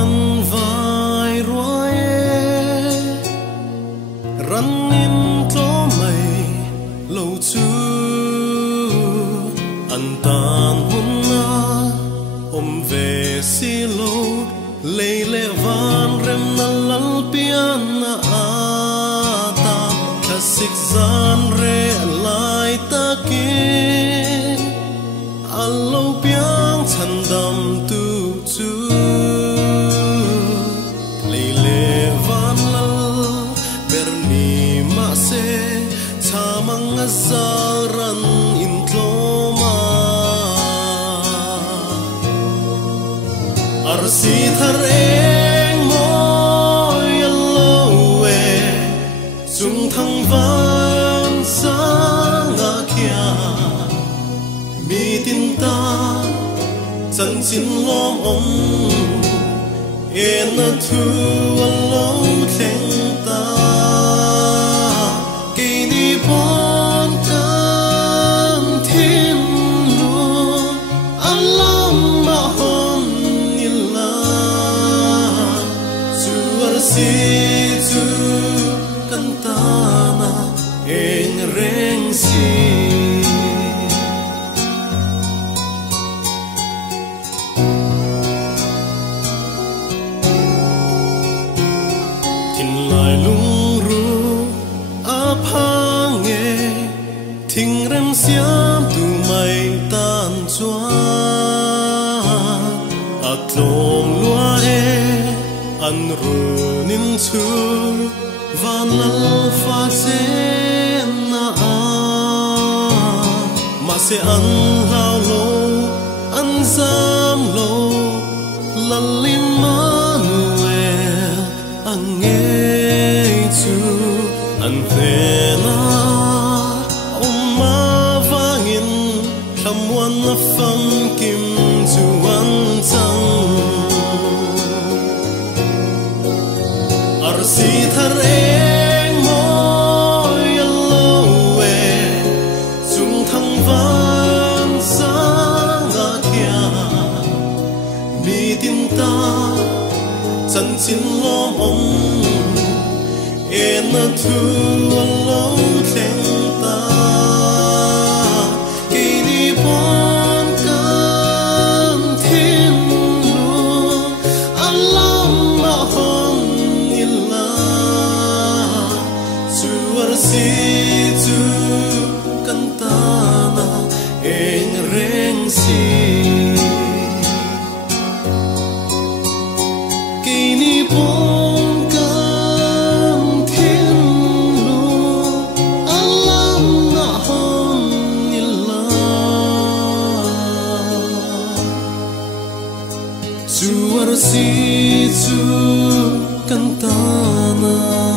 kan vai ruae ranin to mai lo chu an tan hunna về si lo leile van rem na lal pian na ata klasik zan re lai ta ki allo piang chan dam tu chu leile van lal berni ma se chamang azaran in tloma arsi thar eng moi allo e chung thang van sa nga kya mi tin ta chân xin lom om en na thu allo theng ta ke ni pon kan thiên lu alam ma hon si chu cantana en reng si tin lai lung ru a phang e thing rem siam tu mai tan chua atlom lua e an ru nin chu van lal fa se na a ma se an lao lo an zam lo lalim manuel an nge chu an the na ma vangin tham wan na fam kim chu an chang arsi thar eng moi allo e chung thang van sa nga kya mi tin ta chân xin lom om en na thu allo theng ta ke ni pon kan thiên lu alam ma hon si chu cantana en reng si kini pon kan thiên lu alam na hon illa chu si chu cantana